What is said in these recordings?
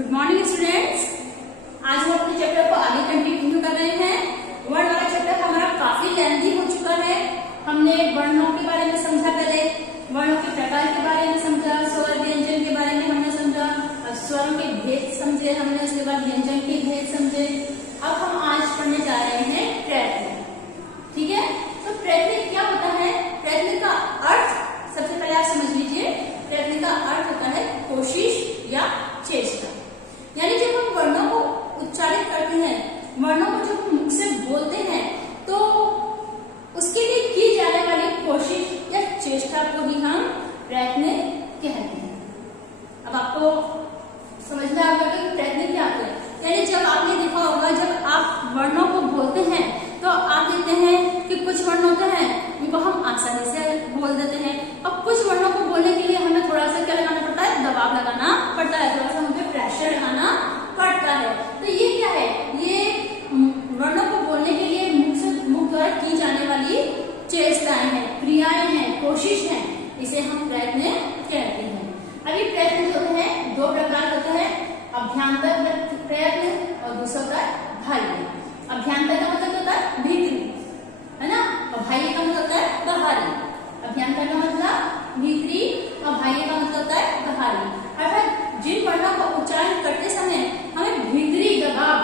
Good morning students. आज हम अपने चैप्टर को आगे कंटिन्यू कर रहे हैं। वर्ण वाला चैप्टर हमारा काफी लेंथी हो चुका है। हमने वर्णों के बारे में समझा, पहले वर्णों के प्रकार के बारे में समझा, स्वर व्यंजन के बारे में हमने समझा, स्वरों के भेद समझे हमने, उसके बाद व्यंजन के भेद समझे। अब हम आज पढ़ने जा रहे हैं प्रयत्न। ठीक है, तो प्रयत्न क्या होता है? प्रयत्न का अर्थ सबसे पहले आप समझ लीजिए। प्रयत्न का अर्थ होता है कोशिश या चेष्टा। यानी जब हम वर्णों को उच्चारित करते हैं, वर्णों को जब हम मुख से बोलते हैं, तो उसके लिए की जाने वाली कोशिश या चेष्टा को ही हम प्रयत्न कहते हैं। अब आपको समझना होगा कि प्रयत्न क्या होता है। यानी जब आपने देखा होगा, जब आप वर्णों को बोलते हैं तो आप देखते हैं कि कुछ वर्ण होते हैं उनको हम आसानी से बोल देते हैं, और कुछ वर्णों को बोलने के लिए हमें थोड़ा सा क्या लगाना पड़ता है? दबाव लगाना पड़ता है, थोड़ा सा हमें प्रेशर लगाना पड़ता है। तो ये क्या है? ये वर्णों को बोलने के लिए मुख द्वारा की जाने वाली चेष्टाएं हैं, क्रियाएं हैं, कोशिश है, इसे हम प्रयत्न कहते हैं। अभी प्रयत्न होते हैं दो प्रकार होते हैं, अभ्यंतर प्रयत्न और दूसरा होता है बाह्य। अभ्यंतर का मतलब होता है भीतरी, है ना, और बाह्य का मतलब होता है बाहरी। अभ्यंतर का मतलब भीतरी और बाह्य का मतलब होता है बाहरी। अर्थात जिन वर्णों को उच्चारण करते समय हमें भीतरी दबाव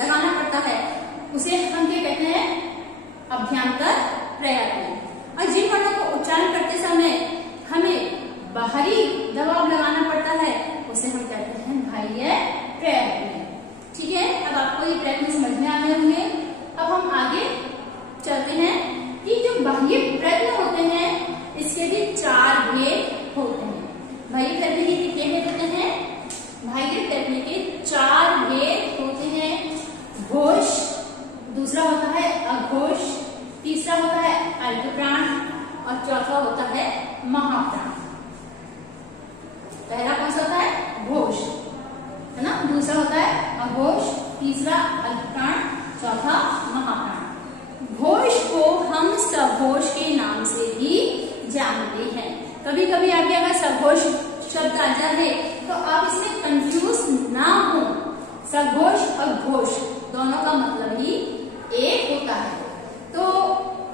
लगाना पड़ता है, उसे हम क्या कहते हैं? अभ्यंतर प्रयत्न। और जिन वर्णों को उच्चारण करते समय हमें बाहरी दबाव लगाना पड़ता है, उसे हम कहते हैं बाह्य प्रयत्न। ठीक है, अब आपको ये प्रयत्न समझ में आ गए होंगे। अब हम आगे चलते हैं कि जो बाह्य प्रयत्न होते हैं, इसके भी चार भेद होते हैं। बाह्य प्रयत्न के कितने भेद होते हैं? बाह्य प्रयत्न के चार भेद होते हैं। घोष, दूसरा होता है अघोष, तीसरा होता है अल्पप्राण और चौथा होता है महाप्राण। पहला कौन सा होता है? घोष, है ना, दूसरा होता है अघोष, तीसरा अल्पप्राण, चौथा महाप्राण। घोष को हम सघोष के नाम से भी जानते हैं। कभी कभी आगे अगर सघोष शब्द आ जाए तो आप इसमें कंफ्यूज ना हो। सघोष और घोष दोनों का मतलब ही एक होता है। तो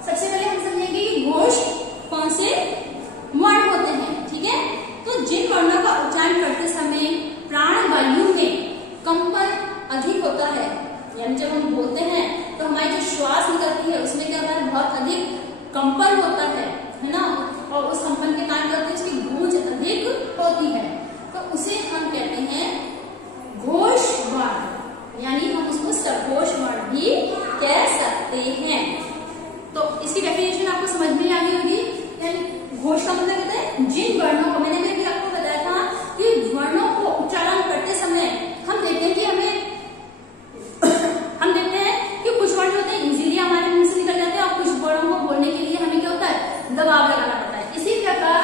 सबसे पहले हम समझेंगे कि घोष कौन से वर्ण होते हैं। ठीक है, तो जिन वर्णों का उच्चारण करते समय प्राण वायु में कंपन अधिक होता है, यानी जब हम बोलते हैं तो हमारी जो श्वास निकलती है उसमें क्या होता है? बहुत अधिक कंपन होता है ना, और उस कंपन के कारण क्या होता है? उसकी गूंज अधिक होती है, तो उसे हम कहते हैं घोष वर्ण, यानी हम उसको सघोष वर्ण भी कह सकते हैं। तो इसकी डेफिनेशन आपको समझ में आ गई होगी। यानी घोष का मतलब होता है जिन वर्णों को, मैंने भी आपको बताया था कि वर्णों को उच्चारण करते समय हम देखते हैं कि हम देखते हैं कि कुछ वर्ण होते हैं इजीली हमारे मुंह से निकल जाते हैं, और कुछ वर्णों को बोलने के लिए हमें क्या होता है? दबाव लगाना पड़ता है। इसी प्रकार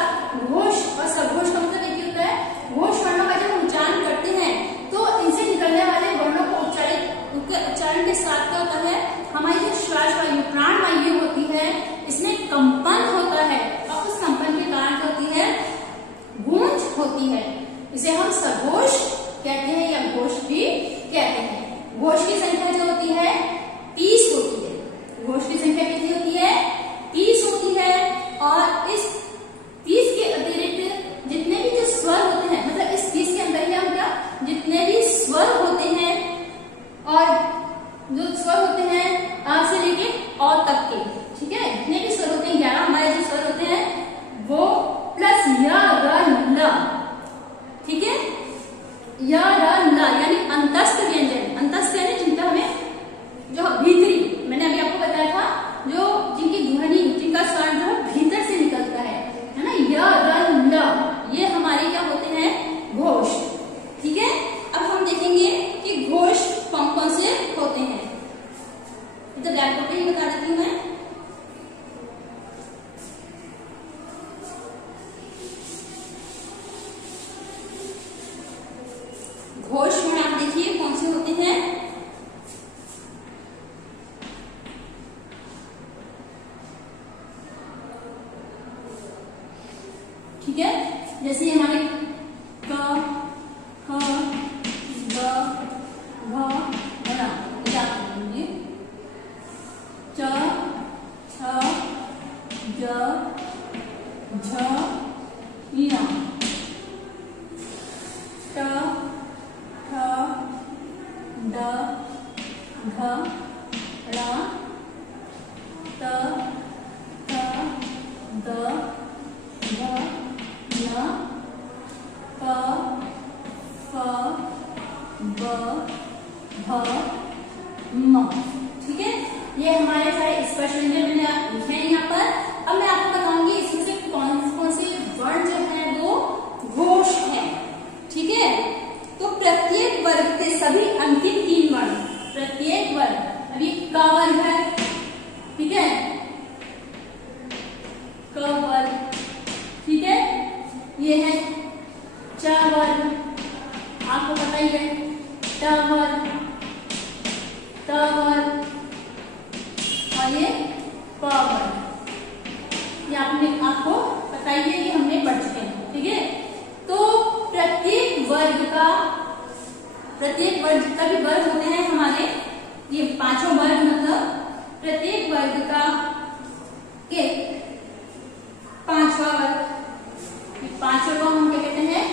घोष और सघोष का मतलब एक ही होता है। घोष वर्णों का जब हम उच्चारण करते हैं तो इनसे निकलने वाले वर्णों को उच्चारण के साथ क्या होता है? हमारी जो श्वास वायु, प्राण वायु होती है, इसमें कंपन होता है, और उस कंपन के कारण क्या होती है? गूंज होती है। इसे हम सघोष कहते हैं या घोष भी कहते हैं। घोष की संख्या जो होती है 30 होती है। घोष की संख्या कितनी होती है? 30 होती है। और इस 30 के अतिरिक्त जितने भी जो स्वर होते हैं, मतलब इस 30 के अंदर ही हम क्या, जितने भी स्वर होते हैं, और जो स्वर होते हैं आ से लेके अ तक के, ठीक है, जितने भी स्वर होते हैं 11 हमारे जो स्वर होते हैं वो प्लस य र ल, ठीक है, य र ल यानी अंतस्थ व्यंजन। अंतस्थ यानी जिनका हमें जो भीतरी, मैंने अभी आपको बताया था, जो जिनकी ध्वनि, जिनका स्वर जो है भीतर से निकलता है ना, य र ल, ये हमारे क्या होते हैं? घोष। ठीक है, अब हम देखेंगे कि घोष कौन कौन से होते हैं। तो ब्लैक बोर्ड पे ही बता देती हूँ मैं। घोष में आप देखिए कौन से होते हैं। ठीक है, जैसे हमारे क, ख, क, फ, ब, भ, म। ठीक है, ये हमारे सारे स्पर्श व्यंजन मैंने लिखे हैं यहाँ पर। अब मैं आपको बताऊंगी इसमें से कौन कौन से वर्ण जो है वो घोष है। ठीक है, तो प्रत्येक वर्ग के सभी अंतिम 3 वर्ण, प्रत्येक वर्ग, अभी क वर्ग है, ठीक है, क वर्ग, ठीक है, ये है च वर्ग, आपको पता ही है, ट वर्ग, त वर्ग, और ये प वर्ग, ये आपको पता ही है कि हमने पढ़ चुके हैं। ठीक है, तो प्रत्येक वर्ग जितना भी वर्ग होते हैं हमारे, ये 5 वर्ग, मतलब प्रत्येक वर्ग का एक 5वां वर्ग, 5 को हम क्या कहते हैं,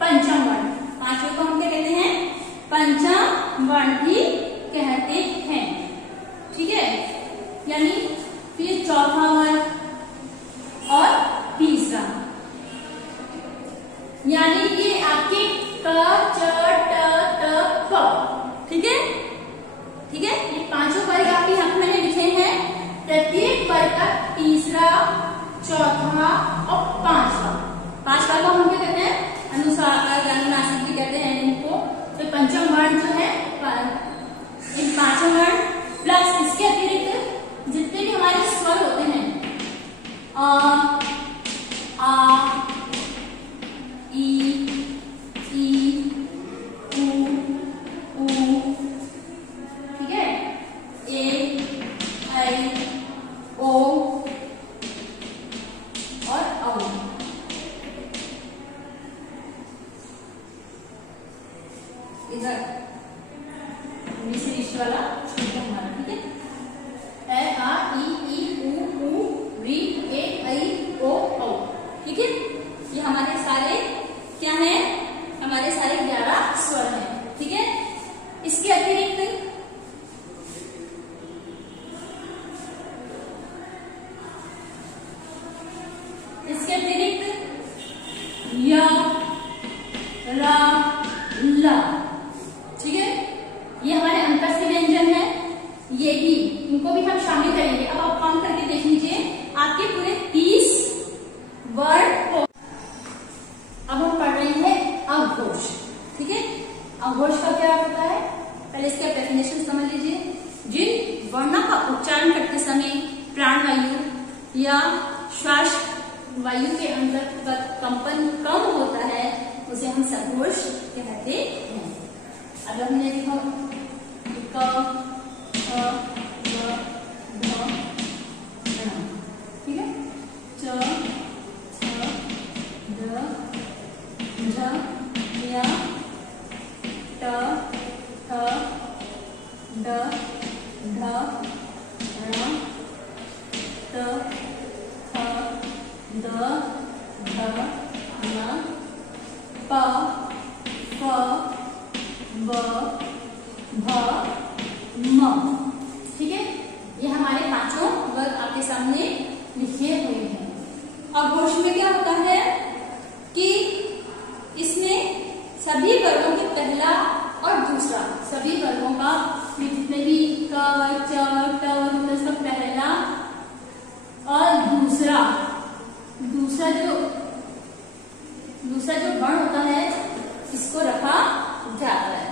पंचम वर्ण, 5 को हम क्या कहते हैं, पंचम वर्ण भी कहते हैं। ठीक है, यानी फिर 4वां वर्ग और तीसरा, यानी कि आपके क, च, ट, त, प। ठीक है, ठीक है, ये 5 वर्ग आपके यहाँ पे मैंने लिखे हैं। प्रत्येक वर्ग का तीसरा, चौथा और 5वां, 5वां को हम क्या कहते हैं, अनुसार अनुनासिक भी कहते हैं इनको। तो पंचम वर्ण जो है, इन 5 वर्ण प्लस इसके अतिरिक्त जितने भी हमारे स्वर होते हैं, आ, ई, उ, ठीक है, ए, ऐ, ओ और औ। इधर मिश्रित वाला छूटा हमारा। ठीक है, ए, आ, ई, उ, री, ए, ऐ, ओ, औ। ठीक है, ये हमारे सारे क्या हैं, हमारे सारे 11 स्वर हैं। ठीक है, इसके अतिरिक्त य, र, ल। ठीक है, ये हमारे अंतर से व्यंजन है, ये भी, इनको भी हम शामिल करेंगे। अब आप काम करके देख लीजिए, आपके पूरे 30 वर्ण को अब हम पढ़ रहे हैं अघोष। ठीक है, अघोष का क्या होता है, पहले इसका डेफिनेशन समझ लीजिए। जिन वर्णों का उच्चारण करते समय प्राणवायु या श्वास वायु के अंतर्गत कंपन कम होता है, उसे हम सघोष कहते हैं। अब हमने देखा क, ख, ग, घ, ङ। ठीक है, च, छ, ड, झ, ञ, ट, ठ, ड, ढ, ण, त, थ, द, ध, न, प, फ, ब, भ, म। ठीक है, ये हमारे 5 वर्ग आपके सामने लिखे हुए हैं। अघोष में क्या होता है कि इसमें सभी वर्गों के पहला और दूसरा, सभी वर्गों का जितने भी क, च, ट वर्ग, उसका पहला और दूसरा जो वर्ण होता है, इसको रखा जाता है।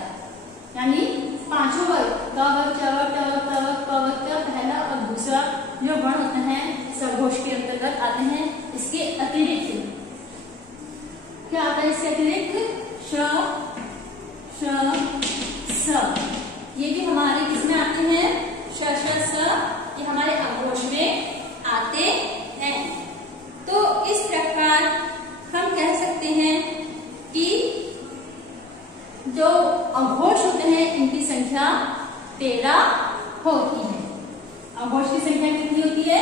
यानी 5 वर्ग, क वर्ग, च वर्ग, ट वर्ग, त वर्ग, प वर्ग का पहला और दूसरा जो वर्ण होते हैं सघोष के अंतर्गत आते हैं। इसके अतिरिक्त क्या आता है, इसके अतिरिक्त श, स, ये भी हमारे किसमें आते हैं, श, स, ये हमारे अघोष में आते हैं। तो इस प्रकार हम कह सकते हैं कि जो अघोष होते हैं इनकी संख्या 13 होती है। अघोष की संख्या कितनी होती है,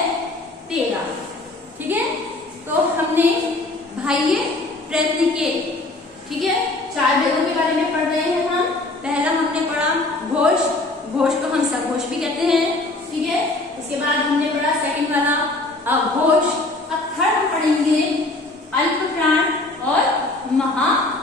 13। ठीक है, तो हमने बाह्य प्रयत्न के, ठीक है, 4 भेदों के बारे में पढ़ रहे हैं हम। पहला हमने पढ़ा घोष, घोष को हम सघोष भी कहते हैं। ठीक है, इसके बाद हमने पढ़ा सेकंड वाला अघोष। अब थर्ड पढ़ेंगे अल्प प्राण और महाप्राण।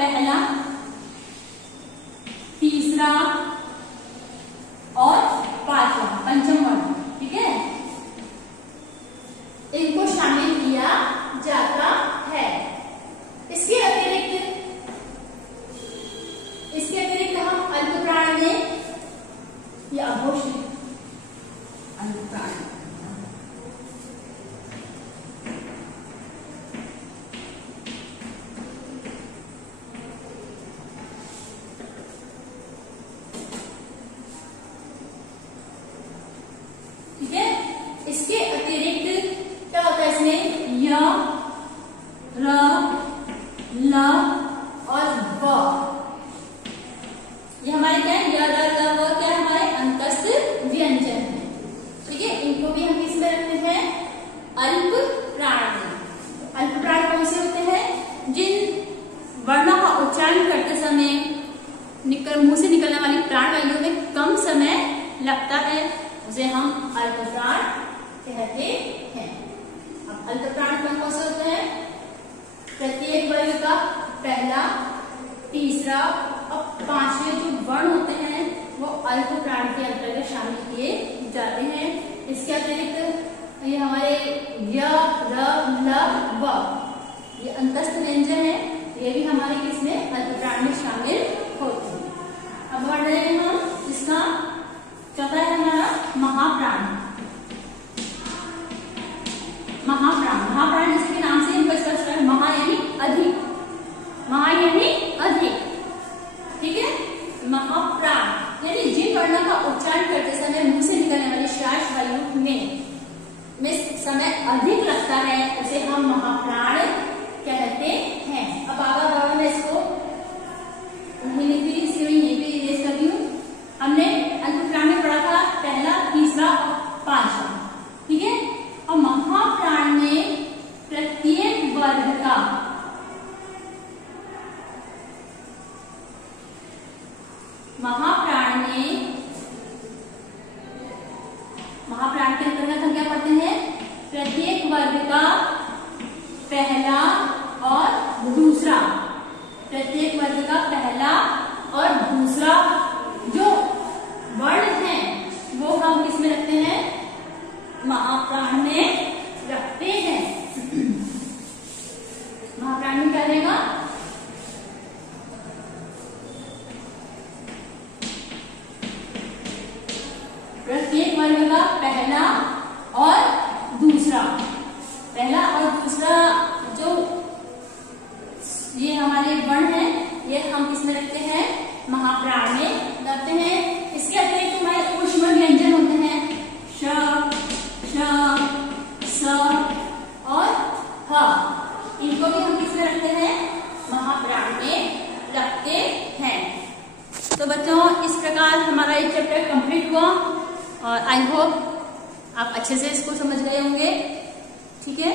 पहला, तीसरा और पांचवा, पंचम वर्ण, ठीक है, इनको शामिल किया जाता है। इसके अतिरिक्त हम अल्पप्राण में या अघोषित अल्पप्राण, ठीक है। इसके अतिरिक्त क्या होता है इसमें, य, र, ल और व, ये हमारे क्या है, य, र, ल, व क्या है, हमारे अंतस्थ व्यंजन है, ठीक है। इनको भी हम किसमें रखते हैं, अल्प प्राण में। अल्प प्राण कौन से होते हैं, जिन वर्णों का उच्चारण करते समय मुंह से निकलने वाली प्राण वायुओं में कम समय लगता है, उसे हम अल्पप्राण कहते हैं। अब अल्पप्राण कौन से होते हैं, प्रत्येक वर्ग का पहला, तीसरा और पांचवें जो वर्ण होते हैं वो अल्पप्राण के अंतर्गत शामिल किए जाते हैं। इसके अतिरिक्त ये हमारे य, र, ल, व, ये अंतस्थ व्यंजन है, ये भी हमारे किसमें, अल्पप्राण में शामिल होते हैं। अब बढ़ रहे हैं हम, इसका चौथा है हमारा महाप्राण। महाप्राण जिसके नाम से हमको स्पष्ट है, महा यानी अधिक, महा यानी अधिक, ठीक है। महाप्राण यानी जिन वर्णों का उच्चारण करते समय मुंह से निकलने वाली श्वास वायु में समय अधिक लगता है, उसे हम महाप्राण कहते हैं। अब आगे मैं इसको नहीं लिखी, इसके ये भी इरेज कर दी हूँ। हमने अल्पप्राण में पढ़ा था पहला, तीसरा और पांचवा, ठीक है। और महाप्राण में प्रत्येक वर्ग का महाप्राण के अंतर्गत हम क्या पढ़ते हैं, प्रत्येक वर्ग का पहला और दूसरा, प्रत्येक वर्ग का पहला और दूसरा जो वर्ण है वो हम किसमें रखते हैं, महाप्राण में रखते हैं। महाप्राण में क्या रहेगा, प्रत्येक वर्ग का पहला और दूसरा, पहला और दूसरा जो ये हमारे वर्ण है ये हम किसमें रखते हैं, महाप्राण में रखते हैं। इसके अतिरिक्त हमारे ऊष्म व्यंजन होते हैं, श, श, स और ह, इनको भी हम किसमें रखते हैं, महाप्राण में रखते हैं। तो बच्चों इस प्रकार हमारा ये चैप्टर कंप्लीट हुआ और आई होप आप अच्छे से इसको समझ गए होंगे, ठीक है।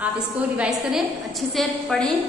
आप इसको रिवाइज करें, अच्छे से पढ़ें।